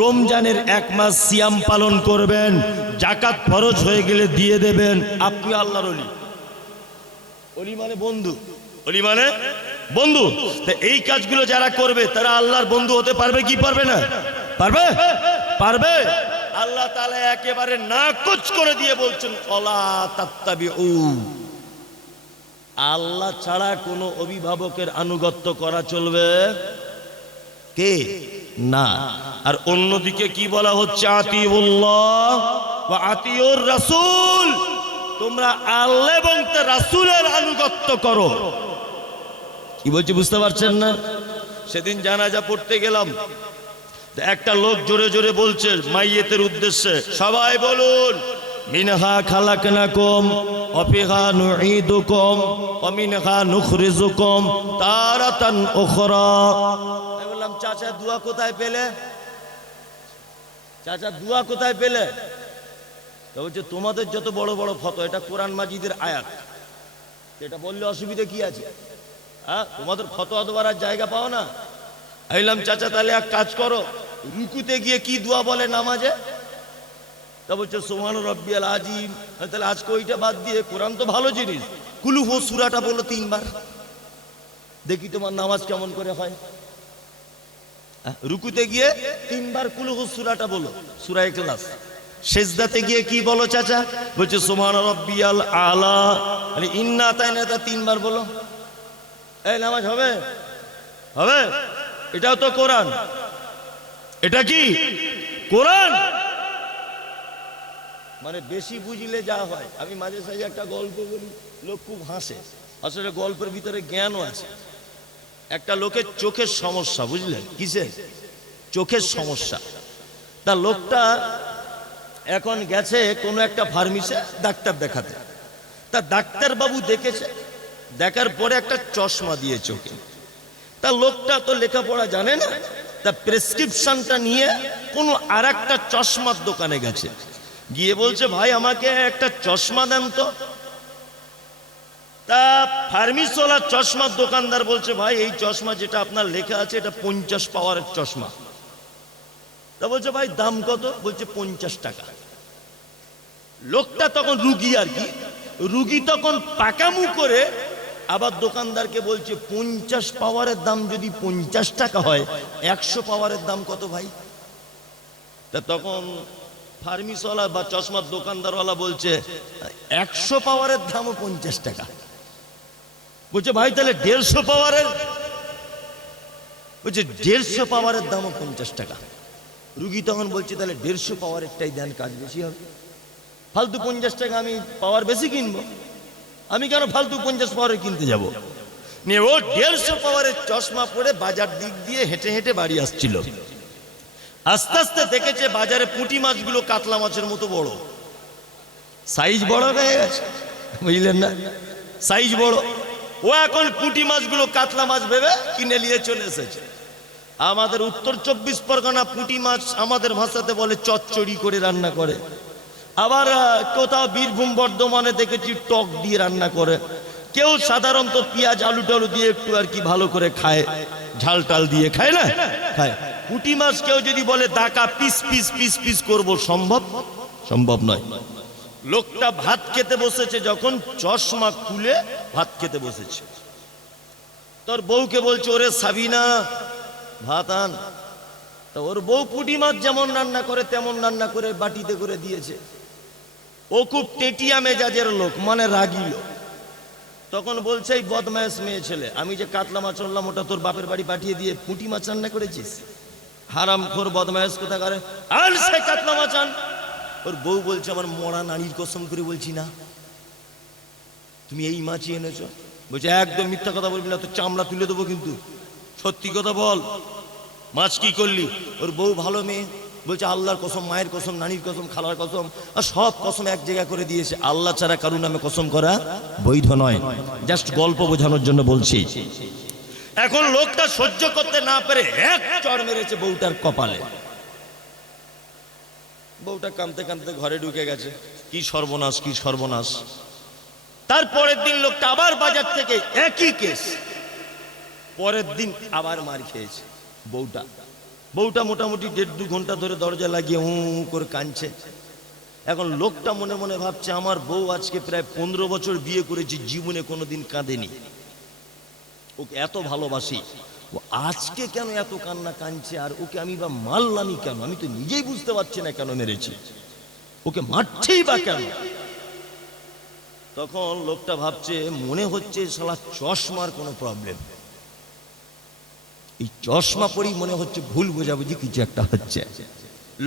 রমজানের 1 মাস সিয়াম পালন করবেন, যাকাত ফরজ হয়ে গেলে দিয়ে দেবেন, আপনি আল্লাহর ওলি। ওলি মানে বন্ধু, ওলি মানে বন্ধু। তো এই কাজগুলো যারা করবে তারা আল্লাহর বন্ধু হতে পারবে কি পারবে না? পারবে, পারবে। আল্লাহ তাআলা একেবারে নাকচ করে দিয়ে বলছেন ওয়ালা তাত্তাবিউ, আল্লাহ ছাড়া কোনো অভিভাবকের আনুগত্য করা চলবে কে না। আর অন্যদিকে কি বলা হচ্ছে? আতিউল্লাহ ওয়া আতিউর রাসূল, তোমরা আল্লাহ এবং তার রাসূলের আনুগত্য করো। কি বলছি বুঝতে পারছেন না? সেদিন জানাজা পড়তে গেলাম, একটা লোক জোরে জোরে বলছে মাইয়েতের উদ্দেশ্যে, সবাই বলুন মিনহা খালাকনাকুম ওয়া ফিহা নুঈদুকুম ওয়া মিনহা নুখরিজুকুম তারাতান উখরা। আমি বললাম চাচা দোয়া কোথায় পেলে? চাচা দোয়া কোথায় পেলে? তো বলছে তোমাদের যত বড় বড় ফটো, এটা কোরআন মাজিদের আয়াত, এটা বললে অসুবিধা কি আছে? হ্যাঁ, তোমাদের ফটো দেওয়ার জায়গা পাও না। আইলাম চাচা তাহলে এক কাজ করো, রুকুতে গিয়ে কি দোয়া বলে নামাজে? তা বলছে সুবহান রাব্বিয়াল আযীম। তাহলে আজকে ওইটা বাদ দিয়ে কোরআন তো ভালো জিনিস, কুল হু সূরাটা বলো 3 বার, দেখি তোমার নামাজ কেমন করে হয়। রুকুতে গিয়ে 3 বার কুল হু সূরাটা বলো, সূরা ইখলাস। সিজদাতে গিয়ে কি বলো চাচা? বলছে সুবহান রাব্বিয়াল আলা। মানে ইন্না আতাইনাটা 3 বার বলো। এই নামাজ হবে? হবে? এটাও তো কোরআন। এটা কি কোরআন? মানে বেশি বুঝলে যা হয়। আমি মাঝে সাঝে একটা গল্প বলি, লোক খুব হাসে, আসলে গল্পের ভিতরে জ্ঞানও আছে। একটা লোকের চোখের সমস্যা, বুঝলেন? কিসের? চোখের সমস্যা। তা লোকটা এখন গেছে কোনো একটা ফার্মেসিতে ডাক্তার দেখাতে। তা ডাক্তার বাবু দেখেছে, দেখার পরে একটা চশমা দিয়ে চোখে। তা লোকটা তো লেখাপড়া জানে না, তা প্রেসক্রিপশনটা নিয়ে কোনো আর একটা চশমার দোকানে গেছে, গিয়ে বলছে ভাই আমাকে একটা চশমা দেন তো। তা ফার্মেসিওয়ালা চশমার দোকানদার বলছে ভাই এই চশমা যেটা আপনার লেখা আছে এটা 50 পাওয়ারের চশমা। তা বলছে ভাই দাম কত? বলছে 50 টাকা। লোকটা তখন রুগী, আর কি রুগী তখন পাকামু করে আবার দোকানদারকে বলছে 50 পাওয়ারের দাম যদি 50 টাকা হয়, 100 পাওয়ারের দাম কত ভাই? তা তখন ফার্মেসিওয়ালা বা চশমার দোকানদারওয়ালা বলছে 100 পাওয়ারের দামও 50 টাকা। বলছে ভাই তাহলে 150 পাওয়ারের? বলছে 150 পাওয়ারের দামও 50 টাকা। রুগী তখন বলছে তাহলে 150 পাওয়ারেরটাই দেন, কাজ বেশি হবে। ফালতু 50 টাকা আমি পাওয়ার বেশি কিনবো, আমি কেন ফালতু 50 পাওয়ারের কিনতে যাব? নিয়ে ও 150 পাওয়ারের চশমা পরে বাজার দিক দিয়ে হেঁটে হেঁটে বাড়ি আসছিল। আস্তে আস্তে দেখেছে বাজারে পুঁটি মাছগুলো কাতলা মাছের মতো বড়, সাইজ বড় হয়ে গেছে, বুঝলেন না? সাইজ বড়। ও এখন পুঁটি মাছগুলো কাতলা মাছ ভেবে কিনে নিয়ে চলে এসেছে। আমাদের উত্তর 24 পরগনা পুঁটি মাছ আমাদের ভাষাতে বলে চচ্চড়ি করে রান্না করে। আবার কোথাও বীরভূম বর্ধমানে দেখেছি টক দিয়ে রান্না করে। কেউ সাধারণত পেঁয়াজ আলু টালু দিয়ে একটু আর কি ভালো করে খায়, ঝাল টাল দিয়ে খায় না, খায়। পুঁটি মাছ কেউ যদি বলে দাকা পিস পিস পিস পিস করবো, সম্ভব? সম্ভব নয়। লোকটা ভাত খেতে বসেছে, যখন চশমা খুলে ভাত খেতে বসেছে, তোর বউকে বলছে ওরে সাবিনা ভাত আন। তা ওর বউ পুঁটি মাছ যেমন রান্না করে তেমন রান্না করে বাটিতে করে দিয়েছে। ও খুব টেটিয়া মেজাজের লোক, মানে রাগী লোক। তখন বলছে এই বদমায়েশ মেয়ে ছেলে, আমি যে কাতলা মাছ আনলাম ওটা তোর বাপের বাড়ি পাঠিয়ে দিয়ে পুঁটি মাছ রান্না করেছিস? হারামখোর বদমায়েশ কোথাকারে, আর সে কাতলা মাছ আন। ওর বউ বলছে আমার মরা নানির কসম করে বলছি না, তুমি এই মাছই এনেছো। বলছে একদম মিথ্যা কথা বলবি না, তো চামড়া তুলে দেবো, কিন্তু সত্যি কথা বল, মাছ কি করলি? ওর বউ ভালো মেয়ে, বলছে আল্লাহর কসম, মায়ের কসম, নানির কসম, খালার কসম, আর সব কসম এক জায়গা করে দিয়েছে। আল্লাহ ছাড়া কারুর নামে কসম করা বৈধ নয়। জাস্ট গল্প বোঝানোর জন্য বলছি। এখন লোকটা সহ্য করতে না পেরে এক চড় মেরেছে বউটার কপালে। বউটা কাঁদতে কাঁদতে ঘরে ঢুকে গেছে। কি সর্বনাশ, কি সর্বনাশ। তারপরের দিন লোকটা আবার বাজার থেকে একই কেস, পরের দিন আবার মার খেয়েছে বউটা। বউটা মোটামুটি 1.5-2 ঘন্টা ধরে দরজা লাগিয়ে করে কাঁদছে। এখন লোকটা মনে মনে ভাবছে, আমার বউ আজকে প্রায় 15 বছর বিয়ে করেছি, জীবনে কোনোদিন কাঁদেনি, ওকে এত ভালোবাসি, ও আজকে কেন এত কান্না কাঁদছে? আর ওকে আমি বা মারলামই কেন? আমি তো নিজেই বুঝতে পারছি না কেন মেরেছি, ওকে মারছেই বা কেন? তখন লোকটা ভাবছে, মনে হচ্ছে শালা চশমার কোনো প্রবলেম, এই চশমা পরেই মনে হচ্ছে ভুল বোঝাবুঝি কিছু একটা হচ্ছে।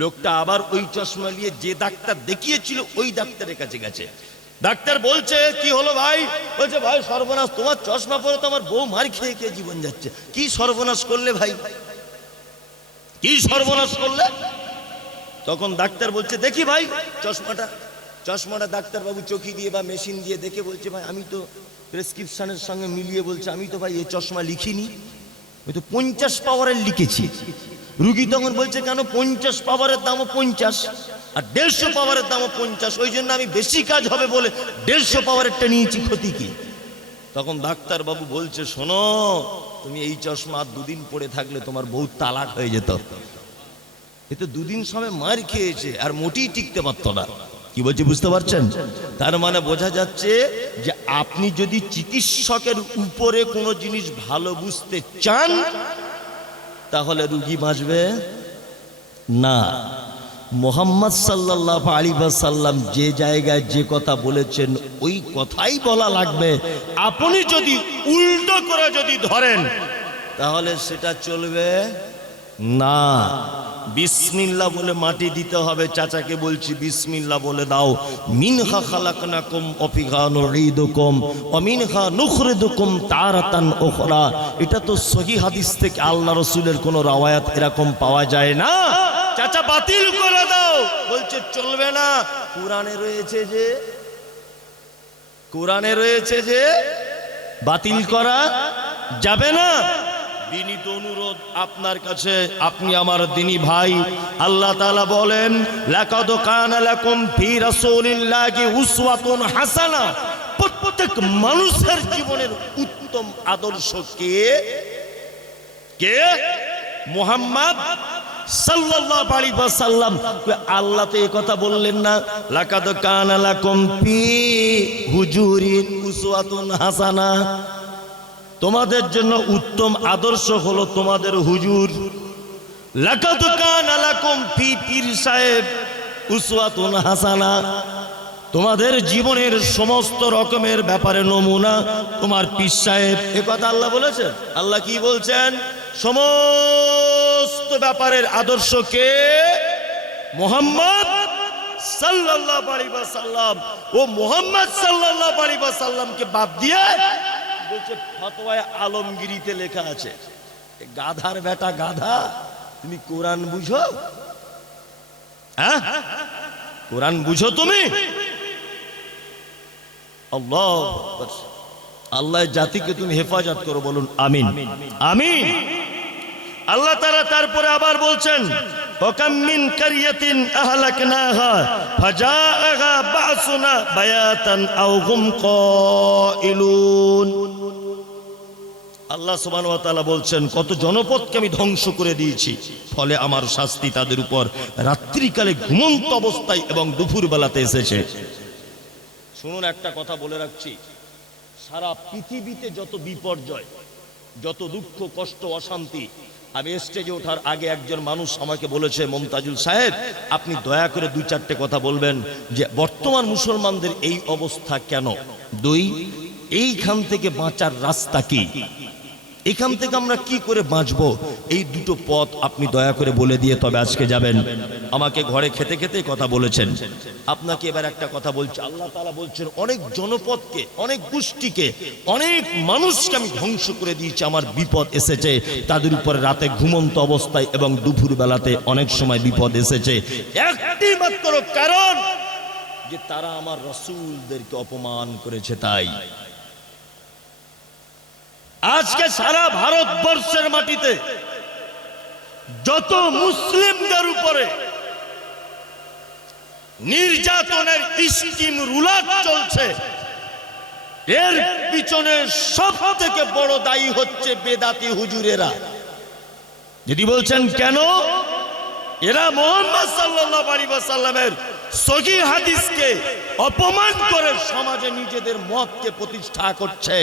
লোকটা আবার ওই চশমা নিয়ে যে ডাক্তার দেখিয়েছিল ওই ডাক্তারের কাছে গেছে। ডাক্তার বলছে, কি হলো ভাই? বলছে, ভাই সর্বনাশ, তোমার চশমা পরে তো আমার বউ মার খেয়ে খেয়ে জীবন যাচ্ছে। কি সর্বনাশ করলে ভাই, কি সর্বনাশ করলে? তখন ডাক্তার বলছে, দেখি ভাই চশমাটা ডাক্তারবাবু চোখি দিয়ে বা মেশিন দিয়ে দেখে বলছে, ভাই আমি তো প্রেসক্রিপশনের সঙ্গে মিলিয়ে বলছে, আমি তো ভাই এই চশমা লিখিনি, আমি তো 50 পাওয়ারের লিখেছি। রুগী তখন বলছে, কেন? 50 পাওয়ারের দামও 50 আর 150 পাওয়ারের দামও 50, ওই জন্য আমি বেশি কাজ হবে বলে 150 পাওয়ারেরটা নিয়েছি, ক্ষতি কি? তখন ডাক্তার বাবু বলছে, শোনো, তুমি এই চশমা 2 দিন পরে থাকলে তোমার বউ তালাক হয়ে যেত। এতে 2 দিন সময় মার খেয়েছে আর মোটেই টিকতে পারতো না। কি বলছি বুঝতে পারছেন? তার মানে বোঝা যাচ্ছে যে আপনি যদি চিকিৎসকের উপরে কোনো জিনিস ভালো বুঝতে চান তাহলে রুগী বাঁচবে না। মুহাম্মদ সাল্লাল্লাহু আলাইহি ওয়াসাল্লাম যে জায়গায় যে কথা বলেছেন ওই কথাই বলা লাগবে। আপনি যদি উল্টো করে যদি ধরেন তাহলে সেটা চলবে না। বিসমিল্লাহ বলে মাটি দিতে হবে। চাচাকে বলছি বিসমিল্লাহ বলে দাও। মিনহা খালাকনাকুম ওয়া ফিহা নুঈদুকুম ওয়া মিনহা নুখরিজুকুম তারাতান উখরা। এটা তো সহিহ হাদিস থেকে আল্লাহ রাসূলের কোনো রওয়ায়াত এরকম পাওয়া যায় না। চাচা বাতিল করে দাও, বলছে চলবে না। কোরআনে রয়েছে যে বাতিল করা যাবে না। বিনীত অনুরোধ আপনার কাছে, আপনি আমার দিনী ভাই, আল্লাহ তাআলা বলেন, লাকাদ কানা লাকুম ফি রাসূলিল্লাহি উসওয়াতুন হাসানা। প্রত্যেক মানুষের জীবনের উত্তম আদর্শ কে? মুহাম্মদ সাল্লাল্লাহু আলাইহি ওয়াসাল্লাম। আল্লাহ তো এই কথা বললেন না, লাকাদ কানা লাকুম ফি হুজুরিন উসওয়াতুন হাসানা। তোমাদের জন্য উত্তম আদর্শ হলো তোমাদের হুজুর। লাকাদ কানা লাকুম ফি পীর সাহেব উসওয়াতুন হাসানা। তোমাদের জীবনের সমস্ত রকমের ব্যাপারে নমুনা তোমার পীর সাহেব। এ কথা আল্লাহ বলেছেন। আল্লাহ কি বলছেন? সমস্ত ব্যাপারের আদর্শ কে? মুহাম্মদ সাল্লাল্লাহু আলাইহি ওয়াসাল্লাম। ও মুহাম্মদ সাল্লাল্লাহু আলাইহি ওয়াসাল্লামকে বাদ দিয়ে বলছে ফতোয়ায়ে আলমগীরিতে লেখা আছে। গাধার বেটা গাধা, তুমি কোরআন বুঝো? হ্যাঁ, কোরআন বুঝো তুমি? আল্লাহ জাতিকে তুমি হেফাজত করো, বলুন আমিন আমিন। আল্লাহ তাআলা তারপরে আবার বলছেন, ওয়াকাম মিন কারিয়াতিন আহলাকনাহা ফাজাআহা বাসুনা বায়াতান আও হুম কাইলুন। আল্লাহ সুবহানাহু ওয়া তাআলা বলছেন, কত জনপদকে আমি ধ্বংস করে দিয়েছি, ফলে আমার শাস্তি তাদের উপর রাত্রিকালে ঘুমন্ত অবস্থায় এবং দুপুর বেলাতে এসেছে। শুনুন, একটা কথা বলে রাখছি, সারা পৃথিবীতে যত বিপর্যয়, যত দুঃখ কষ্ট অশান্তি, আমি স্টেজে ওঠার আগে একজন মানুষ আমাকে বলেছে, মমতাজুল সাহেব আপনি দয়া করে 2-4টে কথা বলবেন যে বর্তমান মুসলমানদের এই অবস্থা কেন, 2 এইখান থেকে বাঁচার রাস্তা কি, এখান থেকে আমরা কি করে বাঁচবো, এই 2টো পথ আপনি দয়া করে বলে দিয়ে তবে আজকে যাবেন। আমাকে ঘরে খেতে খেতে কথা বলেছেন। আপনাকে এবার একটা কথা বলছি, আল্লাহ তাআলা বলছেন, অনেক জনপদকে, অনেক গোষ্ঠীকে, অনেক মানুষকে আমি ধ্বংস করে দিয়েছি, আমার বিপদ এসেছে তাদের উপরে রাতে ঘুমন্ত অবস্থায় এবং দুপুর বেলাতে অনেক সময় বিপদ এসেছে, একটি মাত্র কারণ যে তারা আমার রাসূলদেরকে অপমান করেছে। তাই আজকে সারা ভারতবর্ষের মাটিতে যত মুসলিমদের উপরে নির্যাতনের স্কিম রুলার চলছে, এর পিছনে সব থেকে বড় দায়ী হচ্ছে বেদাতি হুজুরেরা, যদি বলছেন কেন, এরা মুহাম্মদ সাল্লাল্লাহু আলাইহি ওয়াসাল্লামের সহিহ হাদিসকে অপমান করে সমাজে নিজেদের মতকে প্রতিষ্ঠা করছে,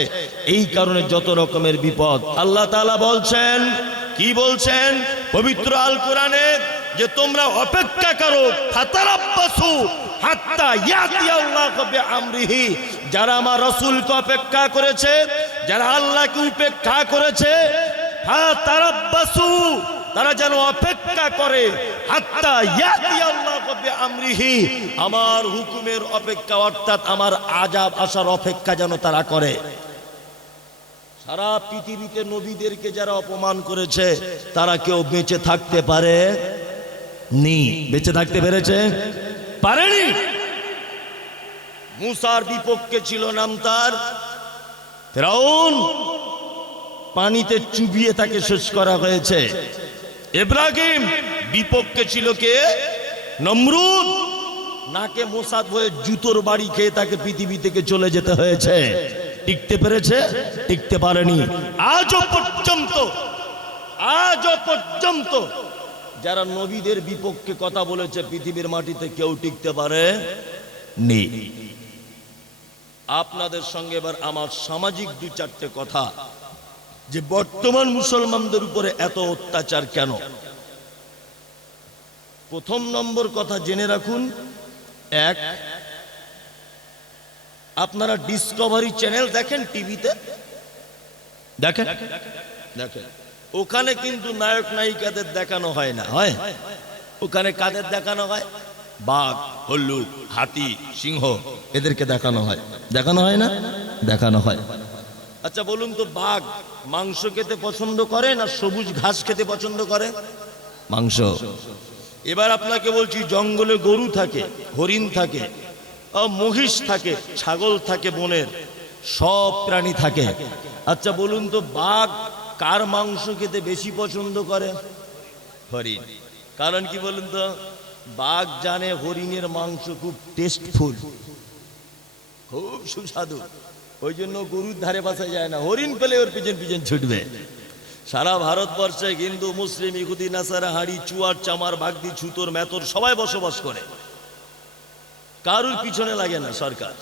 এই কারণে যত রকমের বিপদ। আল্লাহ তাআলা বলছেন, কি বলছেন পবিত্র আল কোরআনে, যে তোমরা অপেক্ষা করো, ফাতারাব্বাসু হাত্তা ইয়াতিয়াল্লাহু বিআমরিহি। যারা আমার রাসূলকে অপেক্ষা করেছে, যারা আল্লাহকে উপেক্ষা করেছে, ফাতারাব্বাসু, তারা যেন অপেক্ষা করে, হাত্তা ইয়াতিয়াল্লাহু বিআমরিহি, আমার হুকুমের অপেক্ষা, অর্থাৎ আমার আযাব আসার অপেক্ষা যেন তারা করে। সারা পৃথিবীতে নবীদেরকে যারা অপমান করেছে তারা কেউ বেঁচে থাকতে পারে নি? বেঁচে থাকতে পেরেছে? পারেনি। মুসার বিপক্ষে ছিল নাম তার ফিরআউন, পানিতে চুবিয়ে তাকে শেষ করা হয়েছে। ইব্রাহিম বিপক্ষে ছিল কে? নমরুদ, নাকে মোসাদ হয়ে জুতোর বাড়ি খেয়ে তাকে পৃথিবী থেকে চলে যেতে হয়েছে। টিকতে পেরেছে? টিকতে পারেনি। আজও পর্যন্ত যারা নবীদের বিপক্ষে কথা বলেছে পৃথিবীর মাটিতে কেউ টিকতে পারে নি। আপনাদের সঙ্গে এবার আমার সামাজিক দু চারটে কথা, যে বর্তমান মুসলমানদের উপরে এত অত্যাচার কেন। প্রথম নম্বর কথা জেনে রাখুন, এক, আপনারা ডিসকভারি চ্যানেল দেখেন, টিভিতে দেখেন, ওখানে কিন্তু নায়ক নায়িকাদের দেখানো হয় না, হয়? ওখানে কাদের দেখানো হয়? বাঘ, হল্লুক, হাতি, সিংহ, এদেরকে দেখানো হয়। দেখানো হয় না? দেখানো হয়। আচ্ছা বলুন তো, বাঘ মাংস খেতে পছন্দ করে না সবুজ ঘাস খেতে পছন্দ করে? মাংস। এবার আপনাকে বলছি, জঙ্গলে গরু থাকে, হরিণ থাকে, মহিষ থাকে, ছাগল থাকে, বনের সব প্রাণী থাকে। আচ্ছা বলুন তো, বাঘ কার মাংস খেতে বেশি পছন্দ করে? হরিণ। কারণ কি বলুন তো? বাঘ জানে হরিণের মাংস খুব টেস্টফুল, খুব সুস্বাদু, ওই জন্য গরুর ধারে পাশে যায় না, হরিণ পেলে ওর পিছন পিছন ছুটবে। সারা ভারতবর্ষে হিন্দু, মুসলিম, ইহুদি, নাসারা, হাড়ি, চুয়ার, চামার, বাগদি, ছুতোর, মেতর সবাই বসবাস করে, কারুর পিছনে লাগে না সরকার।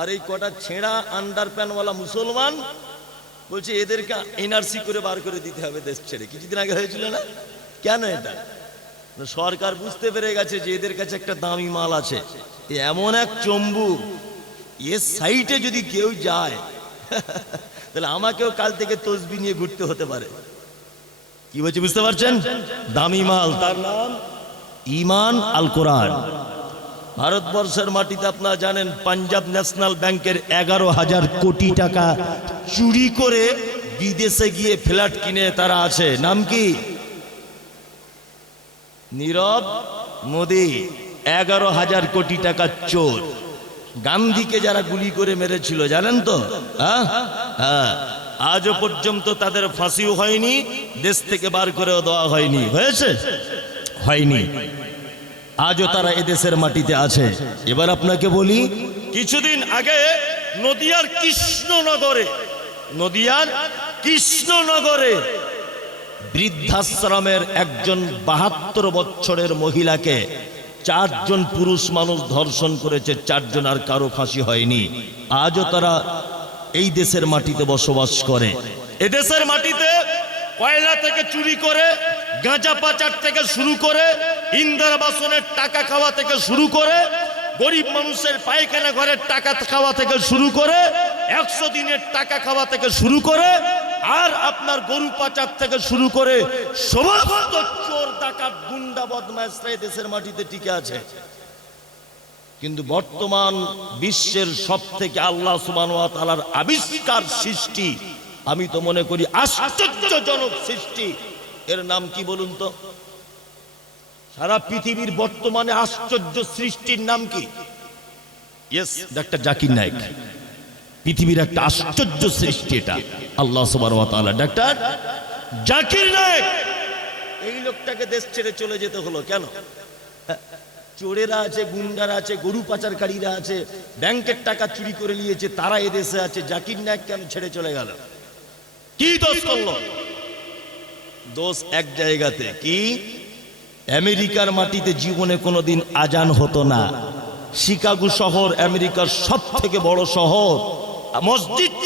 আর এই কটা ছেঁড়া আন্ডার প্যান্টওয়ালা মুসলমান বলছে এদেরকে এনআরসি করে বার করে দিতে হবে দেশ ছেড়ে। কিছুদিন আগে হয়েছিল না? কেন? এটা সরকার বুঝতে পেরে গেছে যে এদের কাছে একটা দামি মাল আছে, এমন এক চম্বু, এর সাইটে যদি কেউ যায় তাহলে আমাকেও কাল থেকে তসবি নিয়ে ঘুরতে হতে পারে। কি বলছে বুঝতে পারছেন? দামি মাল, তার নাম ঈমান আল কোরআন। ভারতবর্ষের মাটিতে আপনারা জানেন পাঞ্জাব ন্যাশনাল ব্যাংকের 11,000 কোটি টাকা চুরি করে বিদেশে গিয়ে ফ্ল্যাট কিনে তারা আছে। নাম কি? নীরব মোদি। 11,000 কোটি টাকা চোর। গান্ধীকে যারা গুলি করে মেরেছিল জানেন তো? হ্যাঁ, আজও পর্যন্ত তাদের ফাঁসিও হয়নি, দেশ থেকে বার করেও দেওয়া হয়নি। হয়েছে? হয়নি। আজও তারা এদেশের মাটিতে আছে। এবার আপনাকে বলি, কিছুদিন আগে নদিয়ার কৃষ্ণনগরে বৃদ্ধাশ্রমের একজন 72 বছরের মহিলাকে 4 জন পুরুষ মানুষ ধর্ষণ করেছে, 4 জন, আর কারো ফাঁসি হয়নি। আজও তারা এই দেশের মাটিতে বসবাস করে। এদেশের মাটিতে কয়লা থেকে চুরি করে, গাঁজা পাচার থেকে শুরু করে, ইন্দিরা বাসনের টাকা খাওয়া থেকে শুরু করে, গরিব মানুষের পায়খানা ঘরের টাকা খাওয়া থেকে শুরু করে, 100 দিনের টাকা খাওয়া থেকে শুরু করে, আর আপনার গরু পাচার থেকে শুরু করে সমস্ত চোর, ডাকাত, গুন্ডা, বদমাইশরা দেশের মাটিতে টিকে আছে। কিন্তু বর্তমান বিশ্বের সবথেকে আল্লাহ সুবহানাহু ওয়া তাআলার আবিষ্কার সৃষ্টি, আমি তো মনে করি আশ্চর্যজনক সৃষ্টি, এর নাম কি বলুন তো? সারা পৃথিবীর বর্তমানে আশ্চর্য সৃষ্টির নাম কি? Yes, doctor Zakir Naik. পৃথিবীর একটা আশ্চর্য সৃষ্টি এটা, আল্লাহ সুবহানাহু ওয়া তাআলা। ডক্টর জাকির নায়েক, এই লোকটাকে দেশ ছেড়ে চলে যেতে হলো কেন? চোরেরা আছে, গুন্ডারা আছে, গরু পাচারকারীরা আছে, ব্যাংকের টাকা চুরি করে নিয়েছে, তারা এদেশে আছে। জাকির নায়েক কেন ছেড়ে চলে গেল? কি দোষ করলো? দোষ এক জায়গাতে কি, আমেরিকার মাটিতে জীবনে কোনোদিন আজান হতো না। শিকাগো শহর আমেরিকার সব থেকে বড় শহর, মসজিদ